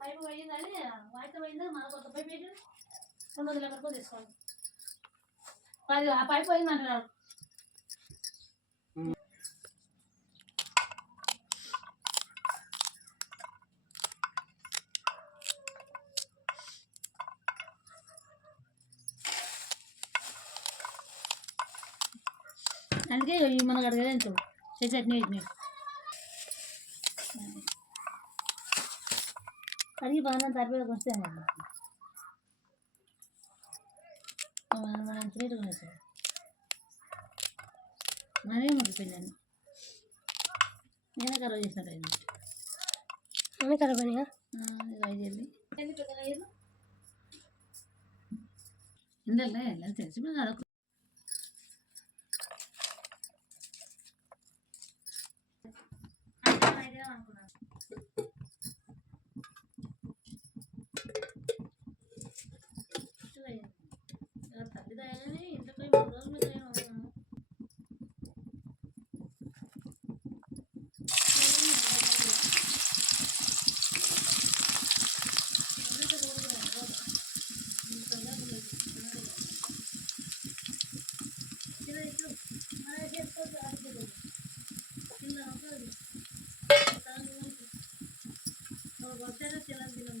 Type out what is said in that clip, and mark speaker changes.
Speaker 1: Pipe పోయిందని వాయిత పోయిందా మన కొత్త పైపు వేసి రెండు వందల యాభై రూపాయలు తీసుకోండి అది ఆ పైపు పోయింది అందుకే ఈ మన అడగలేదు ఎంతో చట్నీ చట్నీ కడిగి బాగా తరపేది వస్తాను మనం మనం తినేట్టుకునే సార్ మరీ నేనే కరవ
Speaker 2: అన్నీ ఖరాబ్ అయినాయా
Speaker 1: ఇది ఐదు వెళ్ళి వెళ్ళాలి తెలిసి మేము Thank you. 现在就行了你怎么